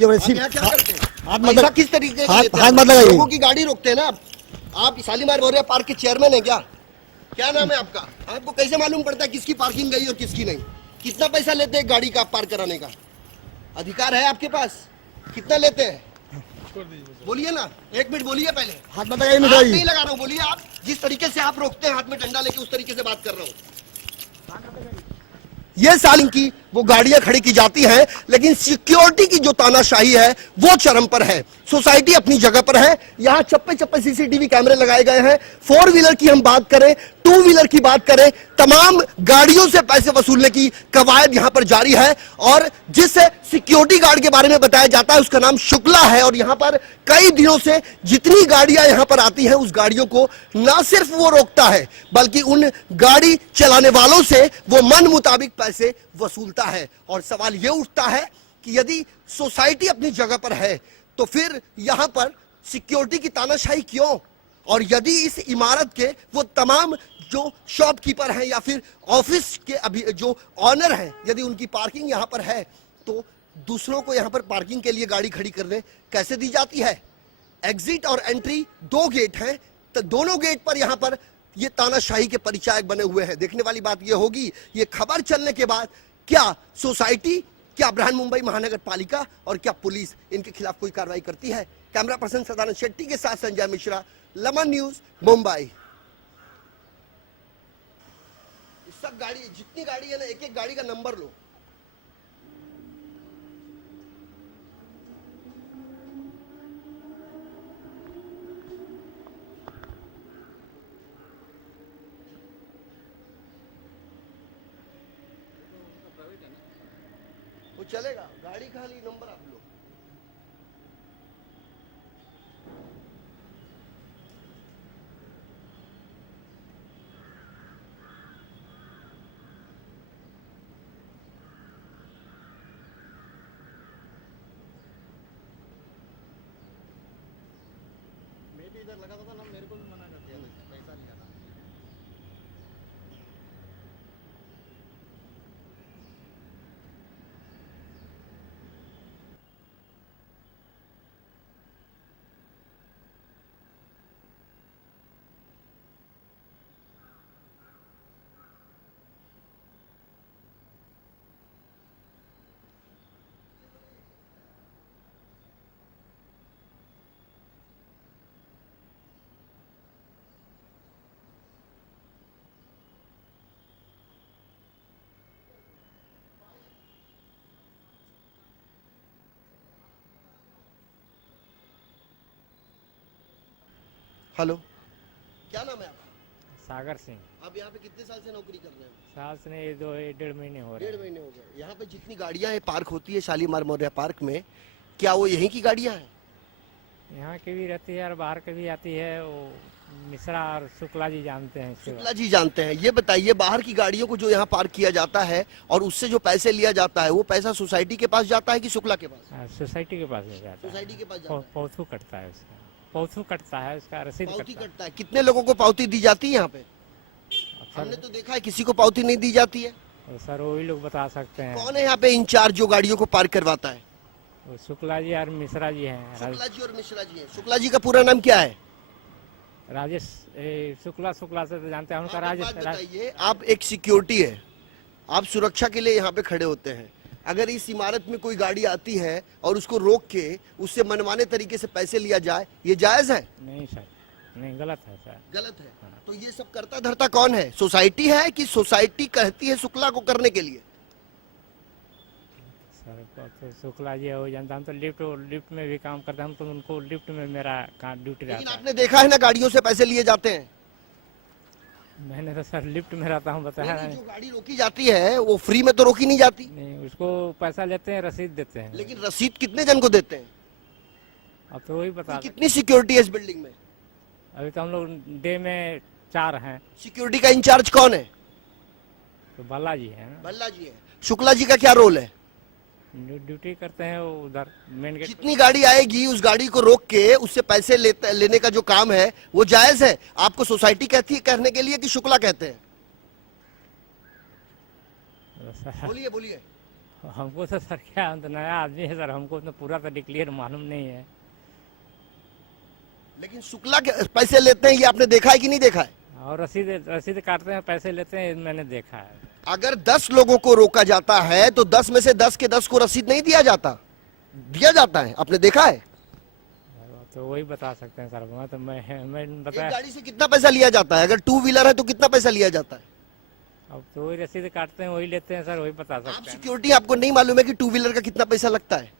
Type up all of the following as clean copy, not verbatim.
आप यहाँ क्या करते हैं? हाथ पैसा मत किस तरीके से हाथ लेते हैं? हाथ मत लगाइए। लोगों की गाड़ी रोकते हैं ना आप शालीमार बोरिया पार्क के चेयरमैन है क्या? क्या नाम है आपका? आपको कैसे मालूम पड़ता है किसकी पार्किंग गई और किसकी नहीं? कितना पैसा लेते हैं गाड़ी का पार्क कराने का? अधिकार है आपके पास? कितना लेते हैं? बोलिए ना, 1 मिनट बोलिए पहले। हाथ मत लगाइए हाथ मिठाई। नहीं लगा रहा हूँ, बोलिए आप। जिस तरीके से आप रोकते हैं हाथ में डंडा लेके, उस तरीके से बात कर रहा हूँ। ये साल की वो गाड़ियां खड़ी की जाती हैं, लेकिन सिक्योरिटी की जो तानाशाही है वो चरम पर है। सोसाइटी अपनी जगह पर है, यहां चप्पे चप्पे सीसीटीवी कैमरे लगाए गए हैं। 4 व्हीलर की हम बात करें, 2 व्हीलर की बात करें, तमाम गाड़ियों से पैसे वसूलने की कवायद यहां पर जारी है। और जिस सिक्योरिटी गार्ड के बारे में बताया जाता है उसका नाम शुक्ला है, और यहां पर कई दिनों से जितनी गाड़ियां यहां पर आती हैं उस गाड़ियों को ना सिर्फ वो रोकता है, बल्कि उन गाड़ी चलाने वालों से वो मन मुताबिक पैसे वसूलता है। और सवाल यह उठता है कि यदि सोसाइटी अपनी जगह पर है तो फिर यहां पर सिक्योरिटी की तानाशाही क्यों? और यदि इस इमारत के वो तमाम जो शॉपकीपर हैं या फिर ऑफिस के अभी जो ऑनर हैं, यदि उनकी पार्किंग यहां पर है तो दूसरों को यहां पर पार्किंग के लिए गाड़ी खड़ी करने कैसे दी जाती है? एग्जिट और एंट्री 2 गेट हैं, तो दोनों गेट पर यहां पर ये तानाशाही के परिचायक बने हुए हैं। देखने वाली बात ये होगी, ये खबर चलने के बाद क्या सोसाइटी, क्या बृहन्मुंबई महानगर पालिका और क्या पुलिस इनके खिलाफ कोई कार्रवाई करती है? कैमरा पर्सन सदानंद शेट्टी के साथ संजय मिश्रा, लमन न्यूज, मुंबई। सब गाड़ी, जितनी गाड़ी है ना, एक एक गाड़ी का नंबर लो। वो चलेगा, गाड़ी खाली नंबर आप लो। मैं भी इधर लगाता था ना, मेरे को भी मना कर दिया पैसा नहीं आना। हेलो, क्या नाम है आपका? सागर सिंह। आप यहाँ पे कितने साल से नौकरी कर रहे हैं? साल से नहीं, 1.5 महीने हो रहे 1.5 महीने हो गए। यहाँ पे जितनी गाड़ियाँ हैं पार्क होती है शालीमार मौर्य पार्क में, क्या वो यहीं की गाड़ियाँ हैं? हैं। यहाँ की भी रहती है और बाहर की भी आती है। वो मिश्रा और शुक्ला जी जानते हैं इसके शुक्ला जी जानते हैं। ये बताइए, बाहर की गाड़ियों को जो यहाँ पार्क किया जाता है और उससे जो पैसे लिया जाता है, वो पैसा सोसाइटी के पास जाता है कि शुक्ला के पास? बारे में। सोसाइटी के पास नहीं जाता है। सोसाइटी के पास जाता है। पौथू कटता है उसका, पौथू कटता है उसका, रसीद पावती कटता है। कटता है। कितने लोगों को पावती दी जाती है यहाँ पे? हमने सर, तो देखा है किसी को पावती नहीं दी जाती है। सर वही लोग बता सकते हैं। कौन है यहाँ पे इंचार्ज जो गाड़ियों को पार्क करवाता है? वो शुक्ला जी और मिश्रा जी हैं। शुक्ला जी और मिश्रा जी हैं। शुक्ला जी का पूरा नाम क्या है? राजेश शुक्ला से तो जानते हैं उनका। आप एक राजेश बात बताइए, आप एक सिक्योरिटी है, आप सुरक्षा के लिए यहाँ पे खड़े होते हैं। अगर इस इमारत में कोई गाड़ी आती है और उसको रोक के उससे मनमाने तरीके से पैसे लिया जाए, ये जायज है? नहीं सर, नहीं, गलत है सर। गलत है। तो ये सब करता धरता कौन है? सोसाइटी है कि सोसाइटी कहती है शुक्ला को करने के लिए? सर तो शुक्ला जी हो जानता, हम तो लिफ्ट में भी काम करते हैं। हम तो उनको लिफ्ट में मेरा ड्यूटी लेकिन रहता है। आपने देखा है ना गाड़ियों से पैसे लिए जाते हैं। मैंने तो सर लिफ्ट में रहता हूँ, बताया नहीं, नहीं। जो गाड़ी रोकी जाती है वो फ्री में तो रोकी नहीं जाती। नहीं, उसको पैसा लेते हैं, रसीद देते हैं। लेकिन रसीद कितने जन को देते हैं? अब तो वही बता दें। कितनी सिक्योरिटी है इस बिल्डिंग में? अभी तो हम लोग डे में 4 हैं। सिक्योरिटी का इंचार्ज कौन है? तो भल्ला जी है ना, भल्ला जी है। शुक्ला जी का क्या रोल है? ड्यूटी करते हैं वो उधर मेन गेट। जितनी गाड़ी आएगी उस गाड़ी को रोक के उससे पैसे लेने का जो काम है वो जायज है? आपको सोसाइटी कहती है कहने के लिए कि शुक्ला कहते हैं? बोलिए बोलिए। हमको तो सर क्या, हम तो नया आदमी है सर, हमको तो पूरा तो क्लियर मालूम नहीं है। लेकिन शुक्ला के पैसे लेते हैं, ये आपने देखा है कि नहीं देखा है? और रसीद रसीद काटते हैं, पैसे लेते हैं, मैंने देखा है। अगर 10 लोगों को रोका जाता है तो 10 में से 10 के 10 को रसीद नहीं दिया जाता, दिया जाता है। आपने देखा है? तो वही बता सकते हैं सर, मैं एक बताया। गाड़ी से कितना पैसा लिया जाता है? अगर 2 व्हीलर है तो कितना पैसा लिया जाता है? अब तो वही रसीद काटते हैं, वही लेते हैं सर, वही बता आप सकते हैं। सिक्योरिटी, आपको नहीं मालूम है कि 2 व्हीलर का कितना पैसा लगता है?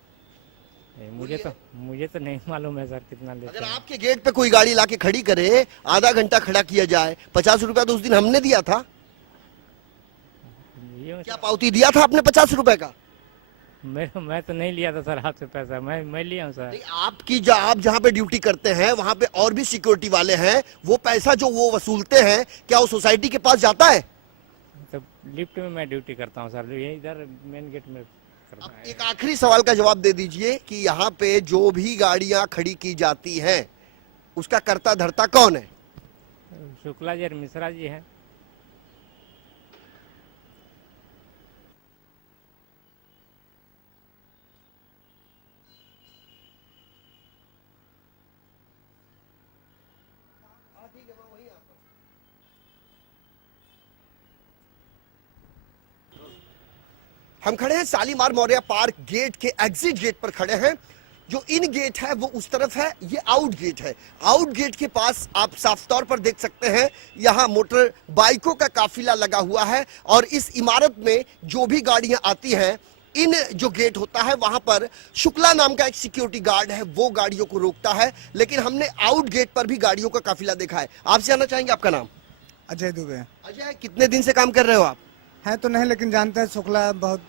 नहीं, मुझे तो नहीं मालूम है सर कितना लेते अगर हैं। आपके गेट पे कोई गाड़ी लाके खड़ी करे, आधा घंटा खड़ा किया जाए, 50 रुपया तो उस दिन हमने दिया था। ये क्या पावती दिया था आपने 50 रुपए का? मैं तो नहीं लिया था सर आपसे पैसा, मैं लिया हूँ सर। नहीं, आप जहाँ पे ड्यूटी करते हैं वहां पे और भी सिक्योरिटी वाले हैं, वो पैसा जो वो वसूलते हैं क्या वो सोसाइटी के पास जाता है? तो लिफ्ट में मैं ड्यूटी करता हूँ सर, ये इधर मेन गेट में करता अब है। एक आखिरी सवाल का जवाब दे दीजिए कि यहाँ पे जो भी गाड़ियां खड़ी की जाती हैं उसका कर्ता धर्ता कौन है? शुक्ला जी और मिश्रा जी हैं। हम खड़े हैं शालीमार मौर्य पार्क गेट के एग्जिट गेट पर खड़े हैं। जो इन गेट है वो उस तरफ है, ये आउट गेट है। आउट गेट के पास आप साफ तौर पर देख सकते हैं यहाँ मोटर बाइकों का काफिला लगा हुआ है और इस इमारत में जो भी गाड़ियां आती हैं, इन जो गेट होता है वहां पर शुक्ला नाम का एक सिक्योरिटी गार्ड है, वो गाड़ियों को रोकता है। लेकिन हमने आउट गेट पर भी गाड़ियों का काफिला देखा है। आपसे जानना चाहेंगे आपका नाम? अजय दुबे अजय, कितने दिन से काम कर रहे हो आप? है तो नहीं, लेकिन जानते हैं शुक्ला बहुत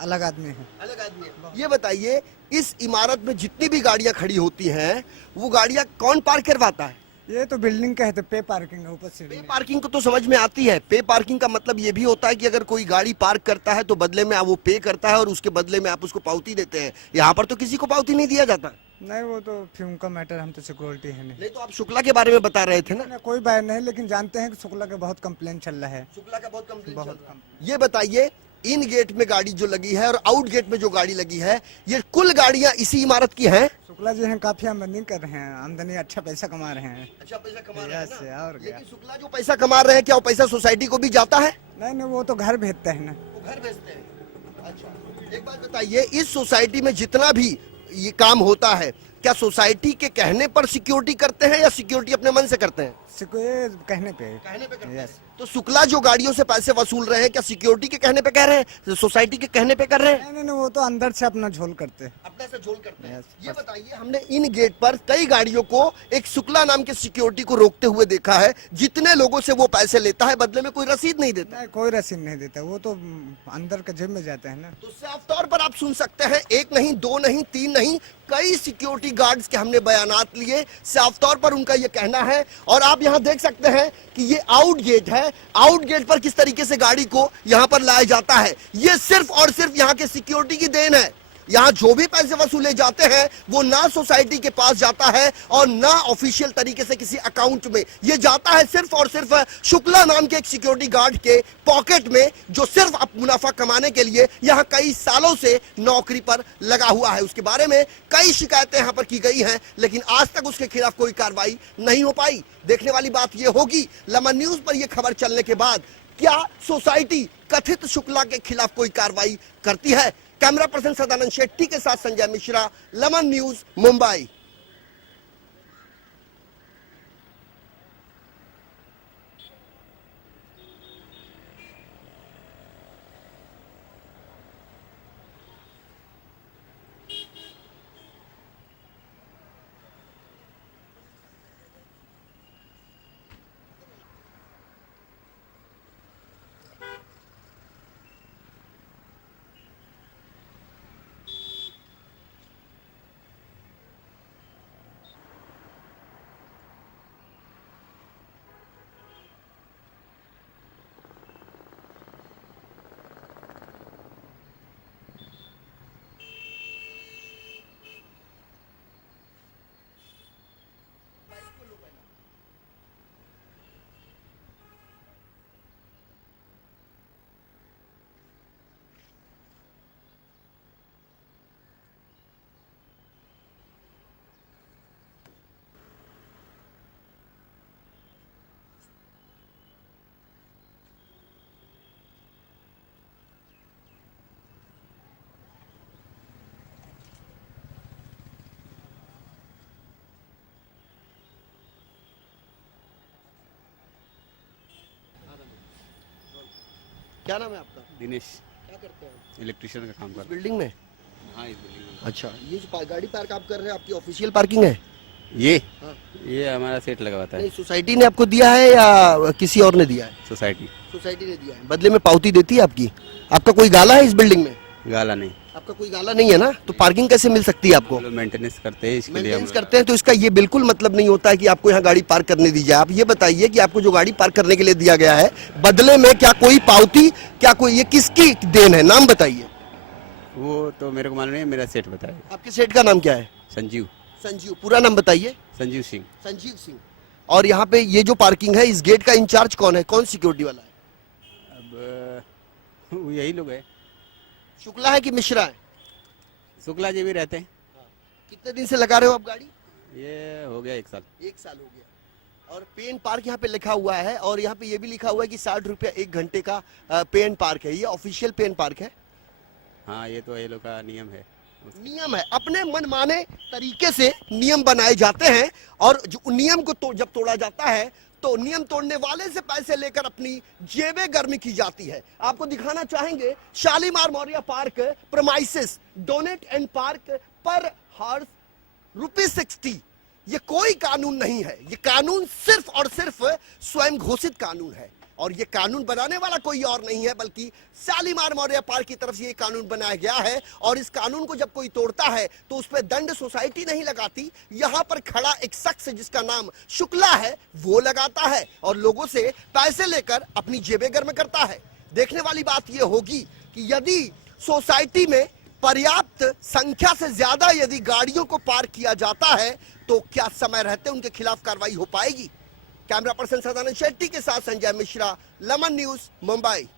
अलग आदमी है। अलग आदमी है। ये बताइए, इस इमारत में जितनी भी गाड़ियां खड़ी होती हैं वो गाड़ियां कौन पार्क करवाता है? ये तो बिल्डिंग का है, तो पे पार्किंग है ऊपर से। पे पार्किंग को तो समझ में आती है। पे पार्किंग का मतलब ये भी होता है कि अगर कोई गाड़ी पार्क करता है तो बदले में वो पे करता है और उसके बदले में आप उसको पावती देते हैं। यहाँ पर तो किसी को पावती नहीं दिया जाता। नहीं, वो तो फिर उनका मैटर, हम तो सिक्योरिटी है नहीं। नहीं तो आप शुक्ला के बारे में बता रहे थे ना? नहीं, कोई बात नहीं, लेकिन जानते हैं कि शुक्ला का बहुत कंप्लेन चल रहा है। शुक्ला का बहुत कंप्लेंट बहुत चल रहा है। ये बताइए, इन गेट में गाड़ी जो लगी है और आउट गेट में जो गाड़ी लगी है, ये कुल गाड़ियां इसी इमारत की हैं? शुक्ला जी हैं, काफी आमदनी कर रहे हैं, आमदनी अच्छा पैसा कमा रहे हैं। अच्छा पैसा कमा रहे हैं Yes, ना? और क्या। लेकिन शुक्ला जो पैसा कमा रहे हैं, क्या वो पैसा सोसाइटी को भी जाता है? नहीं नहीं, वो तो घर भेजते हैं ना। वो घर भेजते हैं। अच्छा, एक बात बताइए, इस सोसाइटी में जितना भी ये काम होता है, क्या सोसाइटी के कहने पर सिक्योरिटी करते हैं या सिक्योरिटी अपने मन से करते हैं? ये कहने पे। कहने पे करते Yes. हैं। तो शुक्ला जो गाड़ियों से पैसे वसूल रहे हैं, क्या सिक्योरिटी के कहने पे कह रहे हैं, सोसाइटी के कहने पे कर रहे हैं? नहीं नहीं नहीं, वो तो अंदर से अपना झोल करते हैं। अपने से झोल करते हैं। Yes, ये बस। बताइए, हमने इन गेट पर कई गाड़ियों को एक शुक्ला नाम के सिक्योरिटी को रोकते हुए देखा है। जितने लोगों से वो पैसे लेता है बदले में कोई रसीद नहीं देता। नहीं, कोई रसीद नहीं देता, वो तो अंदर के जेब में जाते हैं ना। तो साफ तौर पर आप सुन सकते हैं, एक नहीं, दो नहीं, तीन नहीं, कई सिक्योरिटी गार्ड्स के हमने बयानात लिए। साफ तौर पर उनका यह कहना है। और आप यहां देख सकते हैं कि ये आउट गेट है। आउट गेट पर किस तरीके से गाड़ी को यहां पर लाया जाता है, ये सिर्फ और सिर्फ यहां के सिक्योरिटी की देन है। यहां जो भी पैसे वसूले जाते हैं वो ना सोसाइटी के पास जाता है और ना ऑफिशियल तरीके से किसी अकाउंट में, ये जाता है सिर्फ और सिर्फ शुक्ला नाम के एक सिक्योरिटी गार्ड के पॉकेट में, जो सिर्फ मुनाफा कमाने के लिए यहां कई सालों से नौकरी पर लगा हुआ है। उसके बारे में कई शिकायतें यहां पर की गई हैं, लेकिन आज तक उसके खिलाफ कोई कार्रवाई नहीं हो पाई। देखने वाली बात यह होगी, लमन न्यूज पर यह खबर चलने के बाद क्या सोसाइटी कथित शुक्ला के खिलाफ कोई कार्रवाई करती है। कैमरा पर्सन सदानंद शेट्टी के साथ संजय मिश्रा, लमन न्यूज, मुंबई। क्या नाम है आपका? दिनेश क्या करते हैं इलेक्ट्रिशियन का काम इस करता बिल्डिंग में? हाँ इस बिल्डिंग में। अच्छा, ये जो गाड़ी पार्क आप कर रहे हैं आपकी ऑफिशियल पार्किंग है? ये हाँ। ये हमारा सेट लगा हुआ नहीं, है सोसाइटी ने आपको दिया है या किसी और ने दिया है? सोसाइटी। सोसाइटी ने दिया है, बदले में पावती देती है आपकी? आपका कोई गाला है इस बिल्डिंग में? गाला नहीं, आपका कोई गाला नहीं है ना, तो पार्किंग कैसे मिल सकती है आपको? हम लोग मेंटेनेंस करते हैं इसके लिए। हम मेंटेनेंस लोग करते हैं तो इसका ये बिल्कुल मतलब नहीं होता है कि आपको यहाँ गाड़ी पार्क करने दी जाए। आप ये बताइए कि आपको जो गाड़ी पार्क करने के लिए दिया गया है, बदले में क्या कोई पावती, क्या कोई, ये किसकी देन है? नाम बताइए। वो तो मेरे को मालूम नहीं, मेरा सेट बताएगा। आपके सेठ का नाम क्या है? संजीव, संजीव। पूरा नाम बताइए। संजीव सिंह। संजीव सिंह। और यहाँ पे ये जो पार्किंग है, इस गेट का इंचार्ज कौन है? कौन सिक्योरिटी वाला है? अब वो यही लोग है, शुक्ला है कि मिश्रा है? शुक्ला जी भी रहते हैं। कितने दिन से लगा रहे हो आप गाड़ी? ये हो गया 1 साल। 1 साल हो गया। और पे एंड पार्क यहाँ पे लिखा हुआ है, और यहाँ पे ये भी लिखा हुआ है कि 60 रुपया 1 घंटे का पे एंड पार्क है। ये ऑफिशियल पे एंड पार्क है? हाँ ये तो ये लोग का नियम है। नियम है, अपने मनमाने तरीके से नियम बनाए जाते हैं, और जो नियम को जब तोड़ा जाता है तो नियम तोड़ने वाले से पैसे लेकर अपनी जेबें गर्म की जाती है। आपको दिखाना चाहेंगे Shalimar Maurya park premises, donate and park पर हॉर्स ₹60। ये कोई कानून नहीं है, ये कानून सिर्फ और सिर्फ स्वयं घोषित कानून है, और ये कानून बनाने वाला कोई और नहीं है बल्कि शालीमार मौर्य पार्क की तरफ से ये कानून बनाया गया है। और इस कानून को जब कोई तोड़ता है तो उस पर दंड सोसाइटी नहीं लगाती, यहाँ पर खड़ा एक शख्स जिसका नाम शुक्ला है वो लगाता है, और लोगों से पैसे लेकर अपनी जेबें गर्म करता है। देखने वाली बात यह होगी कि यदि सोसाइटी में पर्याप्त संख्या से ज्यादा यदि गाड़ियों को पार्क किया जाता है तो क्या समय रहते उनके खिलाफ कार्रवाई हो पाएगी? कैमरा पर्सन सदानंद शेट्टी के साथ संजय मिश्रा, लमन न्यूज, मुंबई।